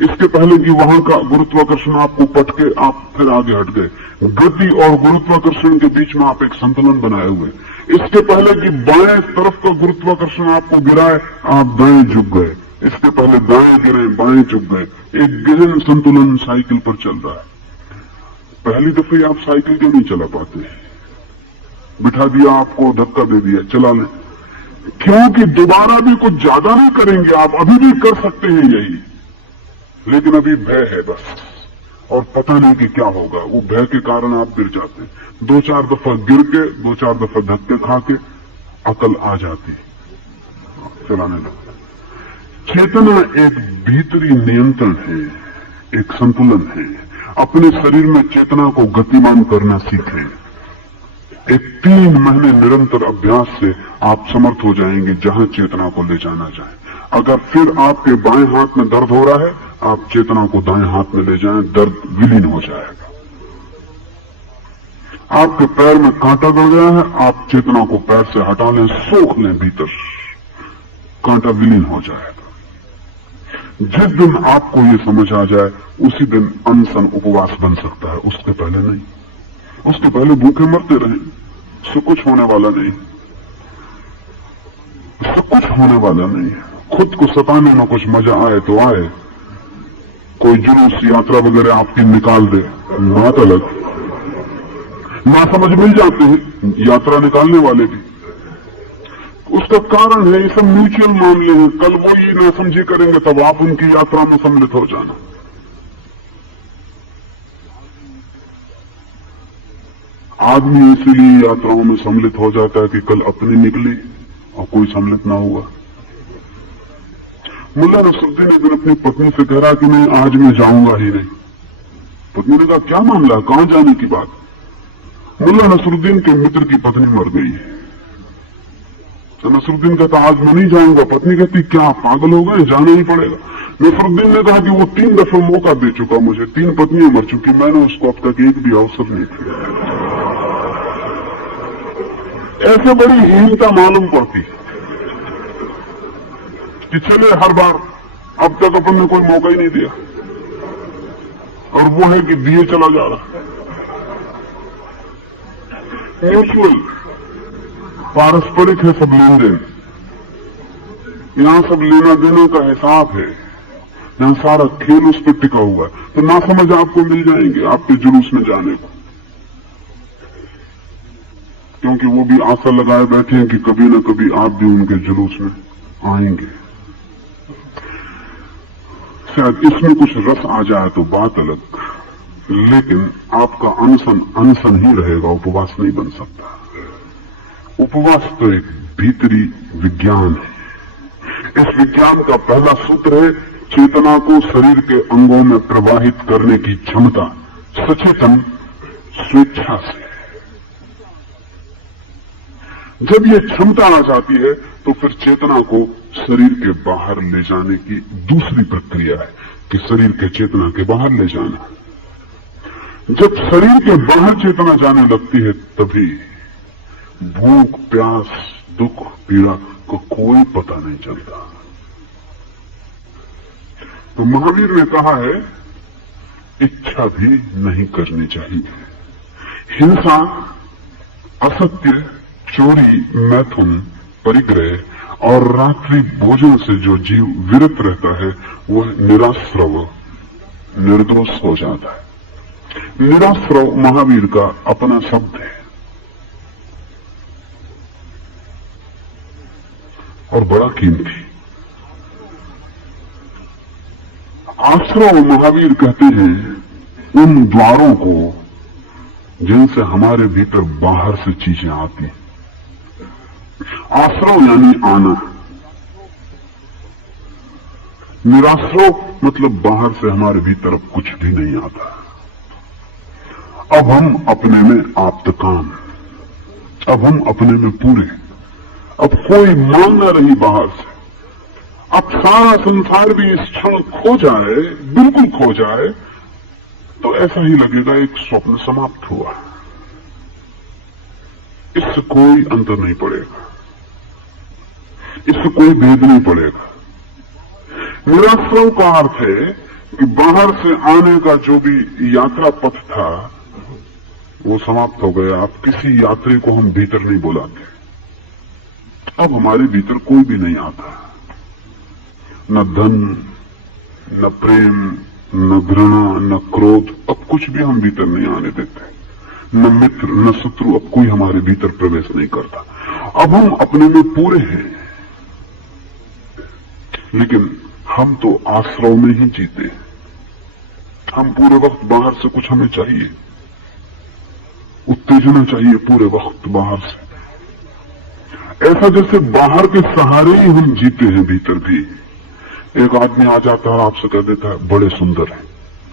इसके पहले कि वहां का गुरुत्वाकर्षण आपको पटके आप फिर आगे हट गए। गति और गुरुत्वाकर्षण के बीच में आप एक संतुलन बनाए हुए। इसके पहले कि बाएं तरफ का गुरुत्वाकर्षण आपको गिराए आप दाएं झुक गए, इसके पहले दाएं गिरे बाएं झुक गए। एक गहन संतुलन साइकिल पर चल रहा है। पहली दफे आप साइकिल क्यों नहीं चला पाते? बिठा दिया, आपको धक्का दे दिया, चला लें, क्योंकि दोबारा भी कुछ ज्यादा नहीं करेंगे, आप अभी भी कर सकते हैं यही, लेकिन अभी भय है बस, और पता नहीं कि क्या होगा। वो भय के कारण आप गिर जाते हैं। दो चार दफा गिर के, दो चार दफा धक्के खा के अकल आ जाती, चलाने लगता। चेतना एक भीतरी नियंत्रण है, एक संतुलन है। अपने शरीर में चेतना को गतिमान करना सीखें। एक 3 महीने निरंतर अभ्यास से आप समर्थ हो जाएंगे जहां चेतना को ले जाना चाहे। अगर फिर आपके बाएं हाथ में दर्द हो रहा है, आप चेतना को दाएं हाथ में ले जाएं, दर्द विलीन हो जाएगा। आपके पैर में कांटा गड़ गया है, आप चेतना को पैर से हटा लें, सोख लें भीतर, कांटा विलीन हो जाएगा। जिस दिन आपको ये समझ आ जाए उसी दिन अनशन उपवास बन सकता है, उसके पहले नहीं। उसके पहले भूखे मरते रहें, उससे कुछ होने वाला नहीं, उससे कुछ होने वाला नहीं। खुद को सताने में कुछ मजा आए तो आए, कोई जुलूस यात्रा वगैरह आपकी निकाल दे, बात अलग। ना समझ मिल जाते हैं यात्रा निकालने वाले भी, उसका कारण है, ये सब म्यूचुअल मामले हैं। कल वो ये ना समझे करेंगे तब आप उनकी यात्रा में सम्मिलित हो जाना। आदमी इसीलिए यात्राओं में सम्मिलित हो जाता है कि कल अपनी निकली और कोई सम्मिलित ना हुआ। मुल्ला नसरुद्दीन एक दिन अपनी पत्नी से कह रहा कि नहीं, आज मैं जाऊंगा ही नहीं। पत्नी ने कहा क्या मामला, कहां जाने की बात? मुल्ला नसरुद्दीन के मित्र की पत्नी मर गई है। तो नसरुद्दीन कहता आज मैं नहीं जाऊंगा। पत्नी कहती क्या पागल हो गए, जाना ही पड़ेगा। नसरुद्दीन ने कहा कि वो 3 दफे मौका दे चुका मुझे, 3 पत्नियां मर चुकी, मैंने उसको अब तक एक भी अवसर नहीं दिया। ऐसे बड़ी हीनता मालूम पड़ती कि चले हर बार, अब तक अपन ने कोई मौका ही नहीं दिया, और वो है कि दिए चला जा रहा। म्यूचुअल पारस्परिक है सब लेन देन, यहां सब लेना देना का हिसाब है, यहां सारा खेल उस पर टिका हुआ है। तो ना समझ आपको मिल जाएंगे आपके जुलूस में जाने को, क्योंकि वो भी आशा लगाए बैठे हैं कि कभी न कभी आप भी उनके जुलूस में आएंगे। शायद इसमें कुछ रस आ जाए तो बात अलग, लेकिन आपका अनशन अनशन ही रहेगा, उपवास नहीं बन सकता। उपवास तो एक भीतरी विज्ञान है। इस विज्ञान का पहला सूत्र है चेतना को शरीर के अंगों में प्रवाहित करने की क्षमता, सचेतन स्वेच्छा से। जब ये क्षमता आ जाती है तो फिर चेतना को शरीर के बाहर ले जाने की दूसरी प्रक्रिया है कि शरीर के चेतना के बाहर ले जाना। जब शरीर के बाहर चेतना जाने लगती है तभी भूख, प्यास, दुख, पीड़ा का कोई पता नहीं चलता। तो महावीर ने कहा है इच्छा भी नहीं करनी चाहिए। हिंसा, असत्य, चोरी, मैथुन, परिग्रह और रात्रि भोजन से जो जीव विरत रहता है वह निराश्रव, निर्दोष हो जाता है। निराश्रव महावीर का अपना शब्द है और बड़ा कीमती। आश्रव महावीर कहते हैं उन द्वारों को जिनसे हमारे भीतर बाहर से चीजें आती। आश्रव यानी आना, निराश्रव मतलब बाहर से हमारे भीतर अब कुछ भी नहीं आता। अब हम अपने में आप्तकाम, अब हम अपने में पूरे, अब कोई मांग न रही बाहर से। अब सारा संसार भी इस क्षण खो जाए, बिल्कुल खो जाए, तो ऐसा ही लगेगा एक स्वप्न समाप्त हुआ। इससे कोई अंतर नहीं पड़ेगा, इससे कोई भेद नहीं पड़ेगा। निराश्रव का अर्थ है कि बाहर से आने का जो भी यात्रा पथ था वो समाप्त हो गया। अब किसी यात्री को हम भीतर नहीं बुलाते, अब हमारे भीतर कोई भी नहीं आता। न धन, न प्रेम, न घृणा, न क्रोध, अब कुछ भी हम भीतर नहीं आने देते। न मित्र, न शत्रु, अब कोई हमारे भीतर प्रवेश नहीं करता। अब हम अपने में पूरे हैं, लेकिन हम तो आश्रव में ही जीते हैं। हम पूरे वक्त बाहर से कुछ हमें चाहिए, उत्तेजना चाहिए पूरे वक्त बाहर से। ऐसा जैसे बाहर के सहारे ही हम जीते हैं, भीतर भी। एक आदमी आ जाता है, आपसे कह देता है बड़े सुंदर है,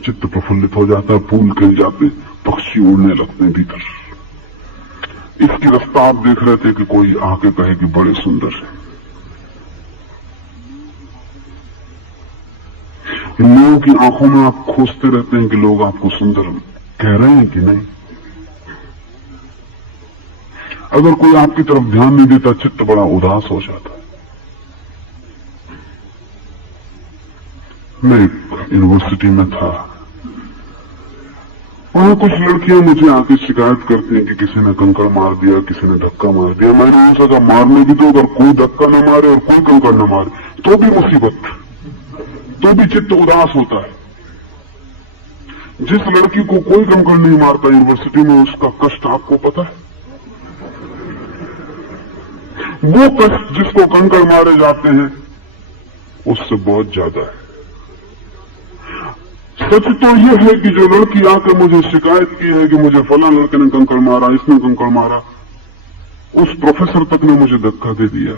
चित्त प्रफुल्लित हो जाता है, फूल खिल जाते, पक्षी उड़ने लगते हैं भीतर। इसकी रास्ता आप देख रहे थे कि कोई आके कहे कि बड़े सुंदर है। लोगों की आंखों में आप खोजते रहते हैं कि लोग आपको सुंदर कह रहे हैं कि नहीं। अगर कोई आपकी तरफ ध्यान नहीं देता, चित्त बड़ा उदास हो जाता। मैं एक यूनिवर्सिटी में था, वहां कुछ लड़कियां मुझे आके शिकायत करती हैं कि किसी ने कंकड़ मार दिया, किसी ने धक्का मार दिया। मैंने सोचा मारने भी तो, अगर कोई धक्का न मारे और कोई कंकड़ न मारे तो भी मुसीबत, तो भी चित्त उदास होता है। जिस लड़की को कोई कंकड़ नहीं मारता यूनिवर्सिटी में, उसका कष्ट आपको पता है। वो कष्ट जिसको कंकड़ मारे जाते हैं उससे बहुत ज्यादा है। सच तो ये है कि जो लड़की आकर मुझे शिकायत की है कि मुझे फला लड़के ने कंकड़ मारा, इसने कंकड़ मारा, उस प्रोफेसर तक ने मुझे धक्का दे दिया,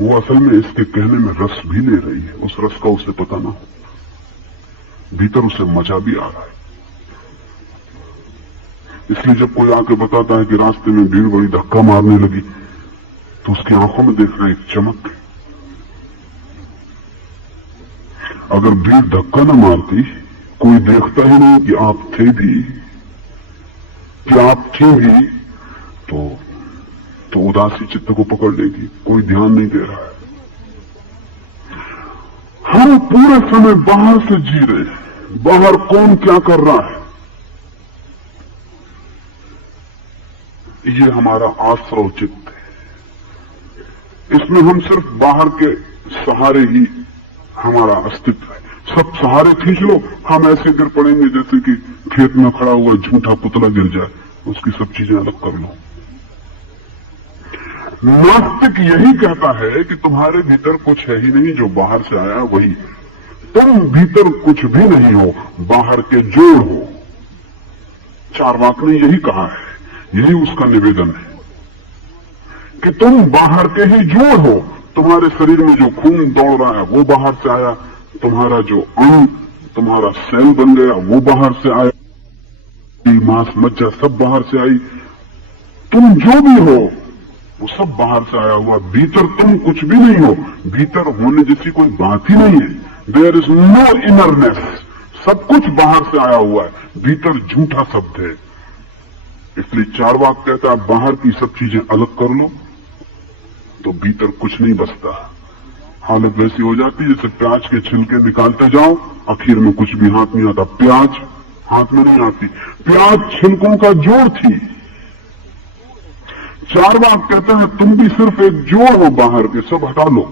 वो असल में इसके कहने में रस भी ले रही है, उस रस का उसे पता ना हो, भीतर उसे मजा भी आ रहा है। इसलिए जब कोई आके बताता है कि रास्ते में भीड़ बड़ी धक्का मारने लगी, तो उसकी आंखों में देखना एक चमक है। अगर भीड़ धक्का न मारती, कोई देखता ही नहीं कि आप थे भी, कि आप थे भी, तो उदासी चित्त को पकड़ लेगी, कोई ध्यान नहीं दे रहा है। हम पूरे समय बाहर से जी रहे हैं, बाहर कौन क्या कर रहा है, ये हमारा आश्रव चित्त है। इसमें हम सिर्फ बाहर के सहारे ही हमारा अस्तित्व है। सब सहारे खींच लो, हम ऐसे गिर पड़ेंगे जैसे कि खेत में खड़ा हुआ झूठा पुतला गिर जाए, उसकी सब चीजें अलग कर लो। नास्तिक यही कहता है कि तुम्हारे भीतर कुछ है ही नहीं, जो बाहर से आया वही, तुम भीतर कुछ भी नहीं हो, बाहर के जोड़ हो। चार्वाक ने यही कहा है, यही उसका निवेदन है कि तुम बाहर के ही जोड़ हो। तुम्हारे शरीर में जो खून दौड़ रहा है वो बाहर से आया, तुम्हारा जो अंग, तुम्हारा सेल बन गया वो बाहर से आया, मांस मज्जा सब बाहर से आई, तुम जो भी हो वो सब बाहर से आया हुआ। भीतर तुम कुछ भी नहीं हो, भीतर होने जैसी कोई बात ही नहीं है। देयर इज नो इनरनेस, सब कुछ बाहर से आया हुआ है, भीतर झूठा शब्द है। इसलिए चार्वाक कहता है बाहर की सब चीजें अलग कर लो तो भीतर कुछ नहीं बचता। हालत वैसी हो जाती है जैसे प्याज के छिलके निकालते जाओ, आखिर में कुछ भी हाथ नहीं आता, प्याज हाथ में नहीं आती। प्याज छिलकों का जोड़ थी। चार्वाक कहते हैं तुम भी सिर्फ एक जोड़ हो, बाहर के सब हटा लो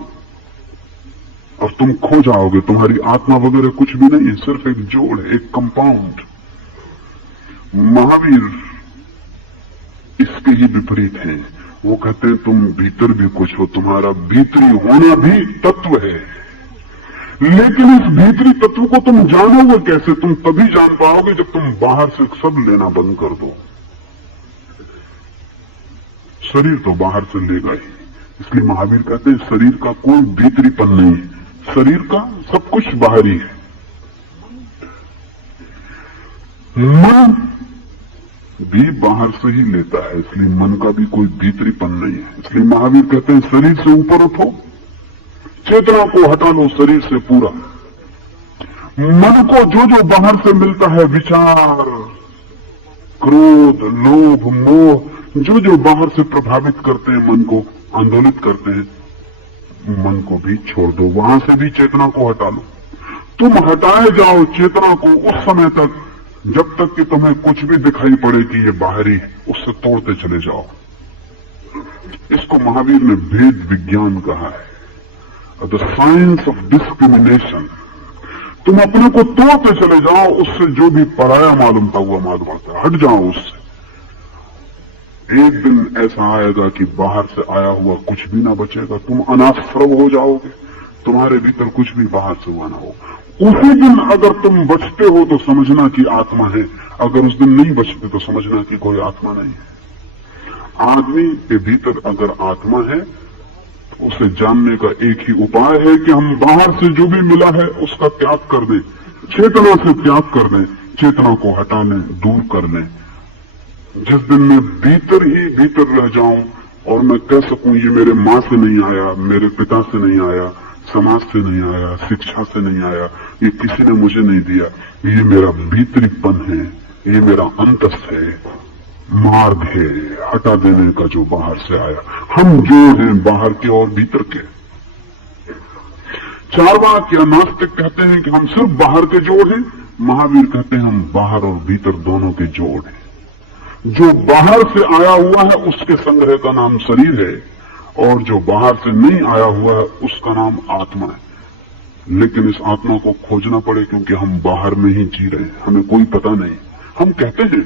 और तुम खो जाओगे। तुम्हारी आत्मा वगैरह कुछ भी नहीं है, सिर्फ एक जोड़ है, एक कंपाउंड। महावीर इसके ही विपरीत है। वो कहते हैं तुम भीतर भी कुछ हो, तुम्हारा भीतरी होना भी तत्व है, लेकिन इस भीतरी तत्व को तुम जानोगे कैसे? तुम तभी जान पाओगे जब तुम बाहर से सब लेना बंद कर दो। शरीर तो बाहर से लेगा ही, इसलिए महावीर कहते हैं शरीर का कोई भीतरीपन नहीं है, शरीर का सब कुछ बाहरी है। मन भी बाहर से ही लेता है, इसलिए मन का भी कोई भीतरीपन नहीं है। इसलिए महावीर कहते हैं शरीर से ऊपर उठो, चेतना को हटा लो शरीर से पूरा। मन को जो जो बाहर से मिलता है, विचार, क्रोध, लोभ, मोह, जो जो बाहर से प्रभावित करते हैं, मन को आंदोलित करते हैं, मन को भी छोड़ दो, वहां से भी चेतना को हटा लो। तुम हटाए जाओ चेतना को उस समय तक जब तक कि तुम्हें कुछ भी दिखाई पड़े कि ये बाहरी, उससे तोड़ते चले जाओ। इसको महावीर ने भेद विज्ञान कहा है, द साइंस ऑफ डिस्क्रिमिनेशन। तुम अपने को तोड़ते चले जाओ, उससे जो भी पराया मालूम था हुआ मालूम आता, हट जाओ उससे। एक दिन ऐसा आएगा कि बाहर से आया हुआ कुछ भी ना बचेगा, तुम अनाश्रव हो जाओगे, तुम्हारे भीतर कुछ भी बाहर से हुआ ना हो। उसी दिन अगर तुम बचते हो तो समझना कि आत्मा है, अगर उस दिन नहीं बचते तो समझना कि कोई आत्मा नहीं है। आदमी के भीतर अगर आत्मा है तो उसे जानने का एक ही उपाय है कि हम बाहर से जो भी मिला है उसका त्याग कर दें, चेतना से त्याग कर दें, चेतना को हटा लें, दूर कर लें। जिस दिन मैं भीतर ही भीतर रह जाऊं और मैं कह सकूं ये मेरे मां से नहीं आया, मेरे पिता से नहीं आया, समाज से नहीं आया, शिक्षा से नहीं आया, ये किसी ने मुझे नहीं दिया, ये मेरा भीतरीपन है, ये मेरा अंतस है, मार्ग है हटा देने का जो बाहर से आया। हम जो हैं बाहर के और भीतर के। चार्वाक या नास्तिक कहते हैं कि हम सिर्फ बाहर के जोड़ हैं, महावीर कहते हैं हम बाहर और भीतर दोनों के जोड़ हैं। जो बाहर से आया हुआ है उसके संग्रह का नाम शरीर है, और जो बाहर से नहीं आया हुआ है उसका नाम आत्मा है। लेकिन इस आत्मा को खोजना पड़े, क्योंकि हम बाहर में ही जी रहे हैं, हमें कोई पता नहीं। हम कहते हैं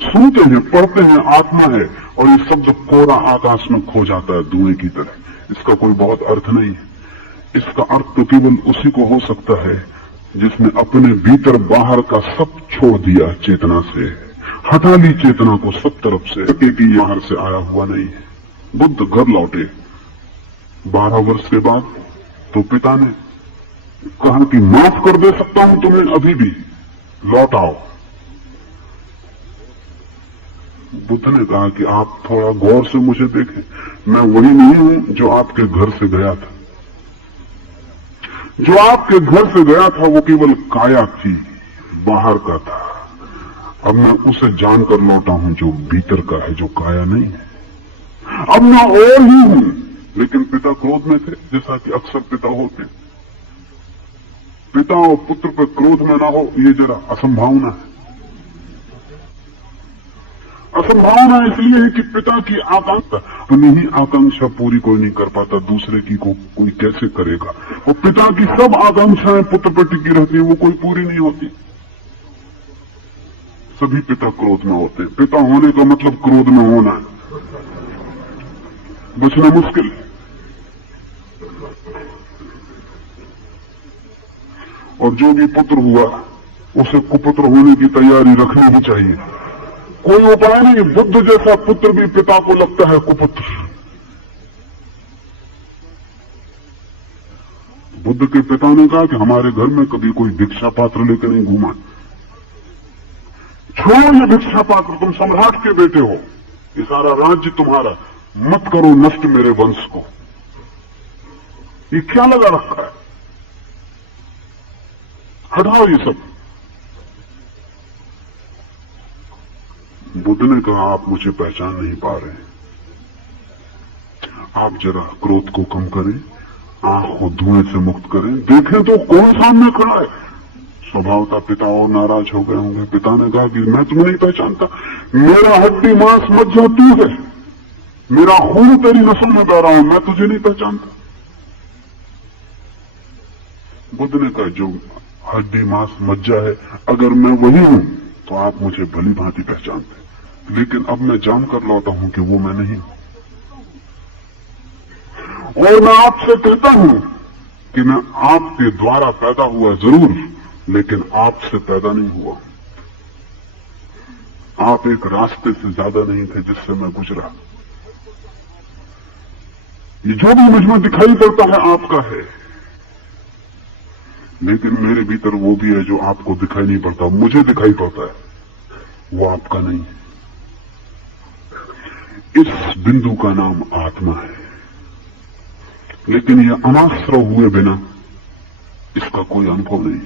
सुनते हैं, पढ़ते हैं आत्मा है, और ये शब्द कोरा आकाश में खो जाता है धुएं की तरह। इसका कोई बहुत अर्थ नहीं है। इसका अर्थ तो केवल उसी को हो सकता है जिसने अपने भीतर बाहर का सब छोड़ दिया, चेतना से हटा ली चेतना को सब तरफ से, कि बाहर से आया हुआ नहीं है। बुद्ध घर लौटे 12 वर्ष के बाद, तो पिता ने कहा कि माफ कर दे सकता हूं तुम्हें, अभी भी लौट आओ। बुद्ध ने कहा कि आप थोड़ा गौर से मुझे देखें, मैं वही नहीं हूं जो आपके घर से गया था। जो आपके घर से गया था वो केवल काया थी, बाहर का था। अब मैं उसे जानकर लौटा हूं जो भीतर का है, जो काया नहीं है। अब मैं और ही हूं। लेकिन पिता क्रोध में थे, जैसा कि अक्सर पिता होते। पिता और पुत्र पर क्रोध में ना हो, ये जरा असंभावना है। असंभावना इसलिए है कि पिता की आकांक्षा, अपनी ही आकांक्षा पूरी कोई नहीं कर पाता, दूसरे की को कोई कैसे करेगा। और पिता की सब आकांक्षाएं पुत्र पर टिकी रहती है, वो कोई पूरी नहीं होती। सभी पिता क्रोध में होते हैं। पिता होने का मतलब क्रोध में होना है, बचना मुश्किल है। और जो भी पुत्र हुआ उसे कुपुत्र होने की तैयारी रखनी ही चाहिए। कोई उपाय नहीं। बुद्ध जैसा पुत्र भी पिता को लगता है कुपुत्र। बुद्ध के पिता ने कहा कि हमारे घर में कभी कोई भिक्षा पात्र लेकर नहीं घूमा। छोड़ो ये भिक्षा पात्र, तुम सम्राट के बेटे हो, ये सारा राज्य तुम्हारा, मत करो नष्ट मेरे वंश को। ये क्या लगा रखा है, हटाओ ये सब। बुद्ध ने कहा आप मुझे पहचान नहीं पा रहे, आप जरा क्रोध को कम करें, आंख को धुएं से मुक्त करें, देखें तो कौन सामने खड़ा है। स्वभावतः पिता और नाराज हो गए होंगे। पिता ने कहा कि मैं तुम्हें नहीं पहचानता, मेरा हड्डी मांस मज्जा तू है, मेरा खून तेरी नसों में बह रहा हूं, मैं तुझे नहीं पहचानता। बुद्ध ने कहा जो हड्डी मांस मज्जा है, अगर मैं वही हूं तो आप मुझे भली भांति पहचानते, लेकिन अब मैं जानकर लौटा हूं कि वो मैं नहीं हूं। और मैं आपसे कहता हूं कि मैं आपके द्वारा पैदा हुआ जरूर, लेकिन आपसे पैदा नहीं हुआ। आप एक रास्ते से ज्यादा नहीं थे जिससे मैं गुजरा। ये जो भी मुझ में दिखाई पड़ता है आपका है, लेकिन मेरे भीतर वो भी है जो आपको दिखाई नहीं पड़ता। मुझे दिखाई पड़ता है, वो आपका नहीं है। इस बिंदु का नाम आत्मा है, लेकिन यह अनाश्रय हुए बिना इसका कोई अनुभव नहीं।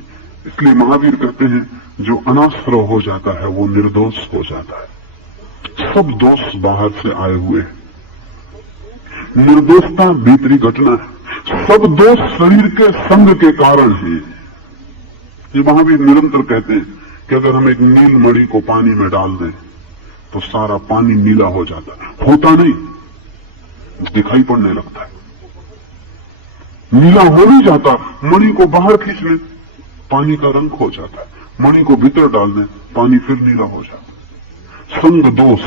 इसलिए महावीर कहते हैं जो अनाश्रय हो जाता है वो निर्दोष हो जाता है। सब दोष बाहर से आए हुए हैं। निर्दोषता भीतरी घटना है। सब दोष शरीर के संग के कारण है। ये महावीर निरंतर कहते हैं कि अगर हम एक नील मणि को पानी में डाल दें तो सारा पानी नीला हो जाता है। होता नहीं, दिखाई पड़ने लगता है। नीला हो नहीं जाता। मणि को बाहर खींच लें, पानी का रंग हो जाता है। मणि को भीतर डाल दें, पानी फिर नीला हो जाता है। संग दोष,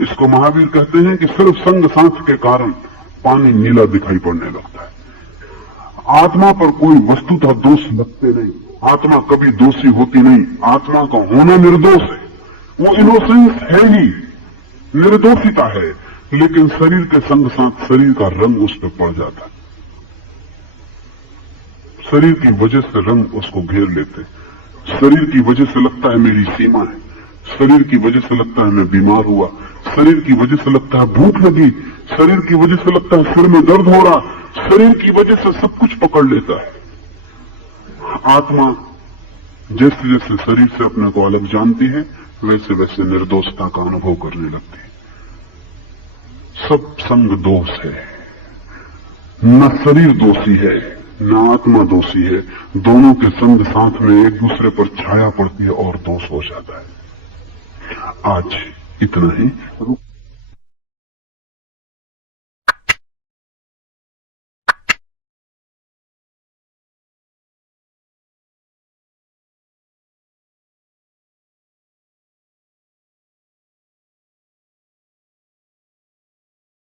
इसको महावीर कहते हैं कि सिर्फ संग साथ के कारण पानी नीला दिखाई पड़ने लगता है। आत्मा पर कोई वस्तुतः दोष लगते नहीं। आत्मा कभी दोषी होती नहीं। आत्मा का होना निर्दोष है, वो इनोसेंस है ही, निर्दोषिता है। लेकिन शरीर के संग साथ शरीर का रंग उस पर पड़ जाता है। शरीर की वजह से रंग उसको घेर लेते। शरीर की वजह से लगता है मेरी सीमा है। शरीर की वजह से लगता है मैं बीमार हुआ। शरीर की वजह से लगता है भूख लगी। शरीर की वजह से लगता है सिर में दर्द हो रहा। शरीर की वजह से सब कुछ पकड़ लेता है। आत्मा जैसे जैसे शरीर से अपने को अलग जानती है, वैसे वैसे निर्दोषता का अनुभव करने लगती है। सब संग दोष है। न शरीर दोषी है, न आत्मा दोषी है। दोनों के संग साथ में एक दूसरे पर छाया पड़ती है और दोष हो जाता है। आज इतना ही।